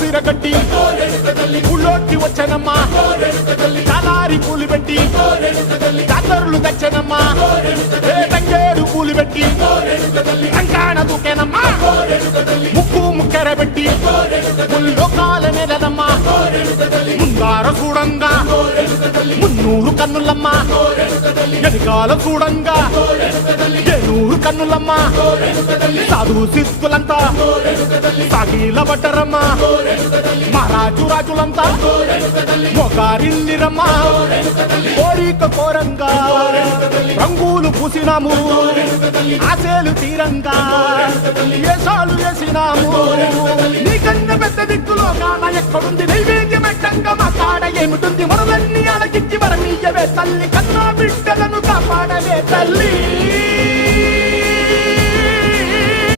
సిరగట్టి ఊళ్ళోకి వచ్చనమ్మా చాలారి పూలు పెట్టి జాతరులు తెచ్చనమ్మా తంగేడు పూలు పెట్టి రంగాణ దూకేనమ్మా ముక్కు ముక్కెర పెట్టి ముల్లోకాల నెలనమ్మా ముందార చూడంగా మున్నూరు కన్నులమ్మా వెనకాల చూడంగా ఏనూరు కన్నులమ్మా సాధు సిద్ధులంతా సాగిల బట్టరమ్మా మహారాజు రాజులంతా మొగారిల్లిరమ్మా కోరిక కోరంగా రంగులు పూసినాము ఆశలు తీరంగా ఏసాలు వేసినాము నీకన్నా పెద్ద దిక్కులో కాన ఎక్కడుంది నైవేద్యం ఎట్టంగా మా కాడ ఏమిటుంది మనలన్నీ అలగిచ్చి వరమీయవే తల్లి కన్నా బిడ్డలను కాపాడవే తల్లి